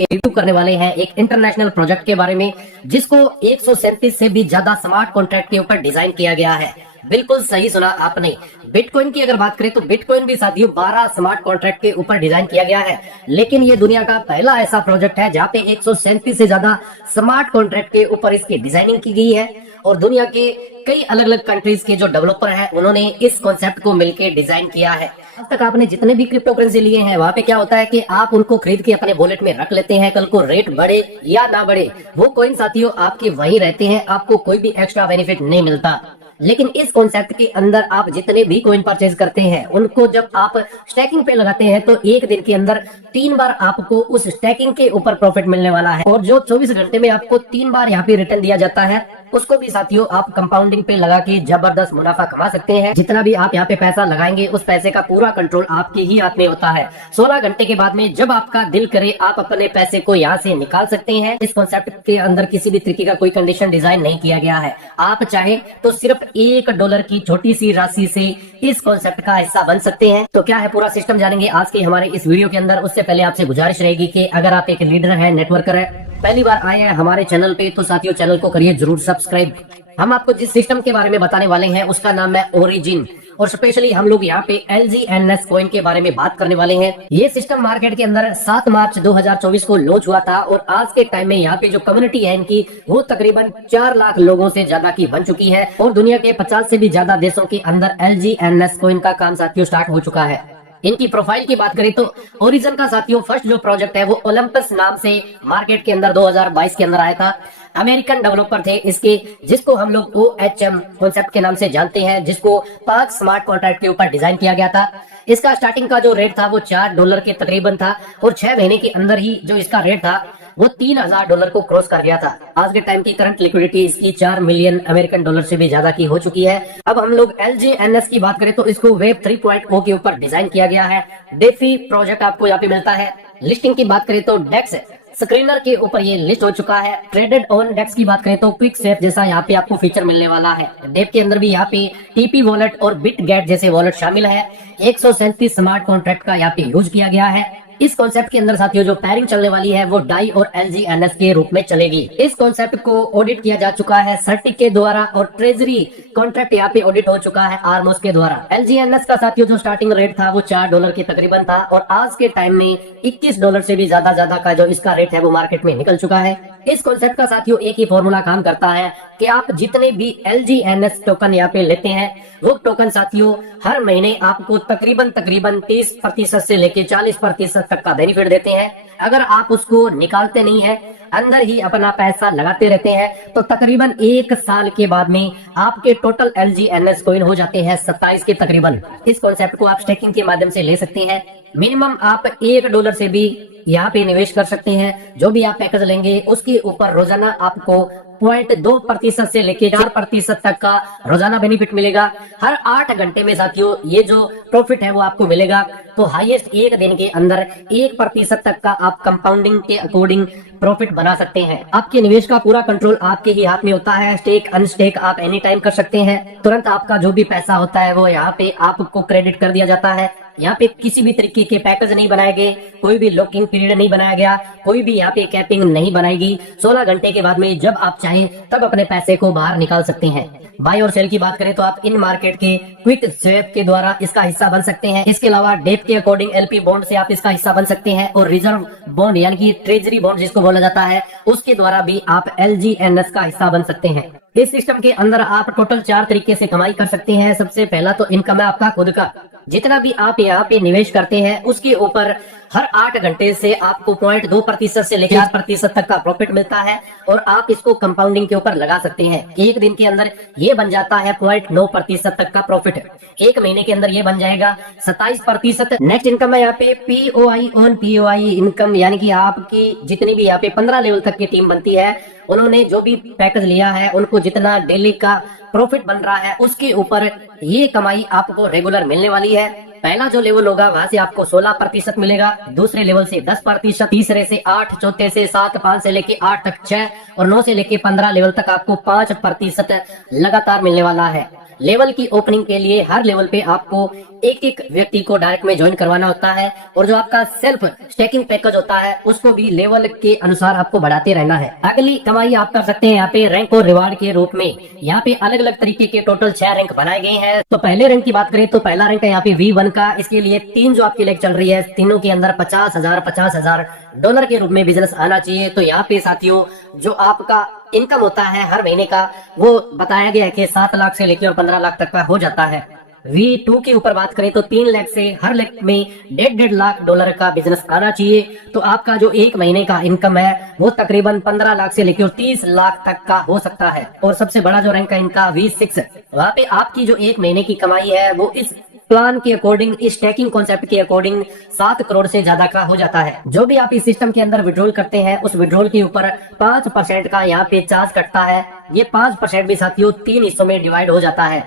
के रिव्यू करने वाले हैं एक इंटरनेशनल प्रोजेक्ट के बारे में, जिसको 137 से भी ज्यादा स्मार्ट कॉन्ट्रैक्ट के ऊपर डिजाइन किया गया है। बिल्कुल सही सुना आपने। बिटकॉइन की अगर बात करें तो बिटकॉइन भी साथियों 12 स्मार्ट कॉन्ट्रैक्ट के ऊपर डिजाइन किया गया है, लेकिन ये दुनिया का पहला ऐसा प्रोजेक्ट है जहाँ पे 137 से ज्यादा स्मार्ट कॉन्ट्रैक्ट के ऊपर इसकी डिजाइनिंग की गई है। और दुनिया के कई अलग अलग कंट्रीज के जो डेवलपर हैं उन्होंने इस कॉन्सेप्ट को मिलकर डिजाइन किया है। अब तक आपने जितने भी क्रिप्टो करेंसी लिए हैं वहां पे क्या होता है कि आप उनको खरीद के अपने वॉलेट में रख लेते हैं, कल को रेट बढ़े या ना बढ़े वो कॉइन साथियों आपके वहीं रहते हैं, आपको कोई भी एक्स्ट्रा बेनिफिट नहीं मिलता। लेकिन इस कॉन्सेप्ट के अंदर आप जितने भी कॉइन परचेज करते हैं उनको जब आप स्टैकिंग पे लगाते हैं तो एक दिन के अंदर 3 बार आपको उस स्टैकिंग के ऊपर प्रॉफिट मिलने वाला है। और जो 24 घंटे में आपको 3 बार यहाँ पे रिटर्न दिया जाता है उसको भी साथियों आप कंपाउंडिंग पे लगा के जबरदस्त मुनाफा कमा सकते हैं। जितना भी आप यहाँ पे पैसा लगाएंगे उस पैसे का पूरा कंट्रोल आपके ही हाथ में होता है। 16 घंटे के बाद में जब आपका दिल करे आप अपने पैसे को यहाँ से निकाल सकते हैं। इस कॉन्सेप्ट के अंदर किसी भी तरीके का कोई कंडीशन डिजाइन नहीं किया गया है। आप चाहे तो सिर्फ $1 की छोटी सी राशि से इस कॉन्सेप्ट का हिस्सा बन सकते हैं। तो क्या है पूरा सिस्टम जानेंगे आज के हमारे इस वीडियो के अंदर। उससे पहले आपसे गुजारिश रहेगी कि अगर आप एक लीडर है, नेटवर्कर है, पहली बार आए हैं हमारे चैनल पे तो साथियों चैनल को करिए जरूर सब्सक्राइब। हम आपको जिस सिस्टम के बारे में बताने वाले हैं उसका नाम है ओरिजिन, और स्पेशली हम लोग यहाँ पे LGNS कॉइन के बारे में बात करने वाले हैं। ये सिस्टम मार्केट के अंदर 7 मार्च 2024 को लॉन्च हुआ था और आज के टाइम में यहाँ पे जो कम्युनिटी है इनकी वो तकरीबन 4 लाख लोगों से ज्यादा की बन चुकी है और दुनिया के 50 से भी ज्यादा देशों के अंदर LGNS कॉइन का काम साथियों स्टार्ट हो चुका है। इनकी प्रोफाइल की बात करें तो ओरिजिन का साथियों फर्स्ट जो प्रोजेक्ट है वो ओलंपस नाम से मार्केट के अंदर 2022 के अंदर आया था। अमेरिकन डेवलपर थे इसके, जिसको हम लोग OHM कॉन्सेप्ट के नाम से जानते हैं, जिसको 5 स्मार्ट कॉन्ट्रैक्ट के ऊपर डिजाइन किया गया था। इसका स्टार्टिंग का जो रेट था वो $4 के तकरीबन था और 6 महीने के अंदर ही जो इसका रेट था वो $3000 को क्रॉस कर गया था। आज के टाइम की करंट लिक्विडिटी इसकी $4 मिलियन अमेरिकन डॉलर से भी ज्यादा की हो चुकी है। अब हम लोग LGNS की बात करें तो इसको वेब 3.0 के ऊपर डिजाइन किया गया है। डेफी प्रोजेक्ट आपको यहाँ पे मिलता है। लिस्टिंग की बात करें तो डेक्स स्क्रीनर के ऊपर ये लिस्ट हो चुका है। ट्रेडेड ऑन डेक्स की बात करें तो क्विक स्वैप जैसा यहाँ पे आपको फीचर मिलने वाला है। डेप के अंदर भी यहाँ पे TP वॉलेट और बिटगेट जैसे वॉलेट शामिल है। 137 स्मार्ट कॉन्ट्रैक्ट का यहाँ पे यूज किया गया है। इस कॉन्सेप्ट के अंदर साथियों जो पैरिंग चलने वाली है वो डाई और LGNS के रूप में चलेगी। इस कॉन्सेप्ट को ऑडिट किया जा चुका है सर्टिक के द्वारा और ट्रेजरी कॉन्ट्रैक्ट यहाँ पे ऑडिट हो चुका है आर्मोस के द्वारा। LGNS का साथियों जो स्टार्टिंग रेट था वो $4 के तकरीबन था और आज के टाइम में $21 से भी ज्यादा का जो इसका रेट है वो मार्केट में निकल चुका है। इस कॉन्सेप्ट का साथियों एक ही फॉर्मूला काम करता है कि आप जितने भी LGNS टोकन यहाँ पे लेते हैं वो टोकन साथियों हर महीने आपको तकरीबन 30% से लेके 40% तक का बेनिफिट देते हैं। अगर आप उसको निकालते नहीं है, अंदर ही अपना पैसा लगाते रहते हैं तो तकरीबन 1 साल के बाद में आपके टोटल LGNS कॉइन हो जाते हैं 27 के तकरीबन। इस कॉन्सेप्ट को आप स्टेकिंग के माध्यम से ले सकते हैं। मिनिमम आप $1 से भी यहाँ पे निवेश कर सकते हैं। जो भी आप पैकेज लेंगे उसके ऊपर रोजाना आपको 0.2% से लेके 4% तक का रोजाना बेनिफिट मिलेगा। हर 8 घंटे में साथियों ये जो प्रॉफिट है वो आपको मिलेगा। तो हाईएस्ट एक दिन के अंदर 1% तक का आप कंपाउंडिंग के अकॉर्डिंग प्रॉफिट बना सकते हैं। आपके निवेश का पूरा कंट्रोल आपके ही हाथ में होता है। स्टेक अनस्टेक आप एनी टाइम कर सकते हैं। तुरंत आपका जो भी पैसा होता है वो यहाँ पे आपको क्रेडिट कर दिया जाता है। यहाँ पे किसी भी तरीके के पैकेज नहीं बनाए गए, कोई भी लॉकिंग पीरियड नहीं बनाया गया, कोई भी यहाँ पे कैपिंग नहीं बनाएगी। 16 घंटे के बाद में जब आप चाहें तब अपने पैसे को बाहर निकाल सकते हैं। बाय और सेल की बात करें तो आप इन मार्केट के क्विक स्वैप के द्वारा इसका हिस्सा बन सकते हैं। इसके अलावा डेप के अकॉर्डिंग LP बॉन्ड से आप इसका हिस्सा बन सकते हैं और रिजर्व बॉन्ड यानी कि ट्रेजरी बॉन्ड जिसको बोला जाता है उसके द्वारा भी आप LGNS का हिस्सा बन सकते हैं। इस सिस्टम के अंदर आप टोटल 4 तरीके से कमाई कर सकते हैं। सबसे पहला तो इनकम है आपका खुद का। जितना भी आप यहाँ पे निवेश करते हैं उसके ऊपर हर 8 घंटे से आपको 0.2% से लेकर 4% तक का प्रॉफिट मिलता है और आप इसको कंपाउंडिंग के ऊपर लगा सकते हैं। एक दिन के अंदर ये बन जाता है 0.9% तक का प्रॉफिट। एक महीने के अंदर ये बन जाएगा 27%। नेक्स्ट इनकम है यहाँ पे POI ऑन POI इनकम, यानी कि आपकी जितनी भी यहाँ पे 15 लेवल तक की टीम बनती है उन्होंने जो भी पैकेज लिया है उनको जितना डेली का प्रॉफिट बन रहा है उसके ऊपर ये कमाई आपको रेगुलर मिलने वाली है। पहला जो लेवल होगा वहां से आपको 16% मिलेगा, दूसरे लेवल से 10%, तीसरे से 8, चौथे से 7, 5 से लेके 8 तक 6 और 9 से लेके 15 लेवल तक आपको 5% लगातार मिलने वाला है। लेवल की ओपनिंग के लिए हर लेवल पे आपको एक एक व्यक्ति को डायरेक्ट में ज्वाइन करवाना होता है और जो आपका सेल्फ स्टेकिंग पैकेज होता है उसको भी लेवल के अनुसार आपको बढ़ाते रहना है। अगली कमाई आप कर सकते हैं यहाँ पे रैंक और रिवार्ड के रूप में। यहाँ पे अलग अलग तरीके के टोटल 6 रैंक बनाए गए हैं। तो पहले रैंक की बात करें तो पहला रैंक है यहाँ पे V1 का। इसके लिए 3 जो आपकी लेग चल रही है, तीनों के अंदर $50,000 डॉलर के रूप में बिजनेस आना चाहिए। तो यहाँ पे साथियों जो आपका इनकम होता है हर महीने का वो बताया गया है कि 7 लाख से लेकर 15 लाख तक का हो जाता है। V2 के ऊपर बात करें तो 3 लाख से हर लाख में 1.5 लाख डॉलर का बिजनेस आना चाहिए। तो आपका जो एक महीने का इनकम है वो तकरीबन 15 लाख से लेकर 30 लाख तक का हो सकता है। और सबसे बड़ा जो रैंक है इनका V6, वहाँ पे आपकी जो एक महीने की कमाई है वो इस प्लान के अकॉर्डिंग, इस स्टैकिंग कॉन्सेप्ट के अकॉर्डिंग 7 करोड़ से ज्यादा का हो जाता है। जो भी आप इस सिस्टम के अंदर विड्रॉल करते हैं उस विड्रॉल के ऊपर 5% का यहाँ पे चार्ज कटता है। ये 5% भी साथियों 3 हिस्सों में डिवाइड हो जाता है।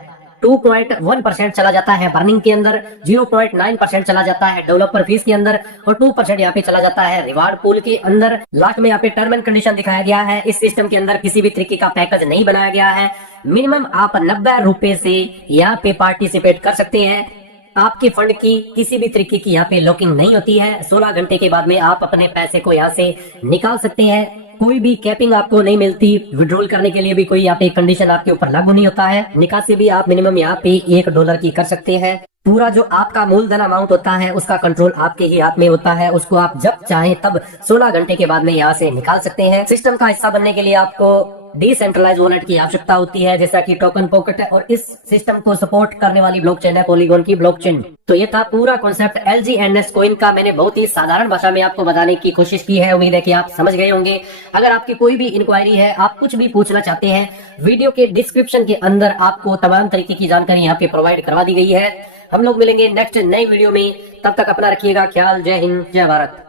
2.1% चला जाता है बर्निंग के अंदर, 0.9% चला जाता है डेवलपर फीस के अंदर और 2% यहाँ पे चला जाता है रिवार्ड पूल के अंदर। लास्ट में यहाँ पे टर्म एंड कंडीशन दिखाया गया है। इस सिस्टम के अंदर किसी भी तरीके का पैकेज नहीं बनाया गया है। मिनिमम आप 90 रुपए से यहाँ पे पार्टिसिपेट कर सकते हैं। आपके फंड की किसी भी तरीके की यहाँ पे लॉकिंग नहीं होती है। 16 घंटे के बाद में आप अपने पैसे को यहाँ से निकाल सकते हैं। कोई भी कैपिंग आपको नहीं मिलती। विड्रॉल करने के लिए भी कोई यहाँ पे कंडीशन आपके ऊपर लागू नहीं होता है। निकासी भी आप मिनिमम यहाँ पे $1 की कर सकते हैं। पूरा जो आपका मूलधन अमाउंट होता है उसका कंट्रोल आपके ही हाथ में होता है। उसको आप जब चाहें तब 16 घंटे के बाद में यहाँ से निकाल सकते हैं। सिस्टम का हिस्सा बनने के लिए आपको डिसेंट्रलाइज वॉलेट की आवश्यकता होती है, जैसा कि टोकन पॉकेट है, और इस सिस्टम को सपोर्ट करने वाली ब्लॉकचेन है पॉलीगॉन की ब्लॉकचेन। तो ये था पूरा कॉन्सेप्ट LGNS कॉइन का। मैंने बहुत ही साधारण भाषा में आपको बताने की कोशिश की है। उम्मीद है कि आप समझ गए होंगे। अगर आपकी कोई भी इंक्वायरी है, आप कुछ भी पूछना चाहते हैं, वीडियो के डिस्क्रिप्शन के अंदर आपको तमाम तरीके की जानकारी यहाँ पे प्रोवाइड करवा दी गई है। हम लोग मिलेंगे नेक्स्ट नई वीडियो में। तब तक अपना रखिएगा ख्याल। जय हिंद, जय भारत।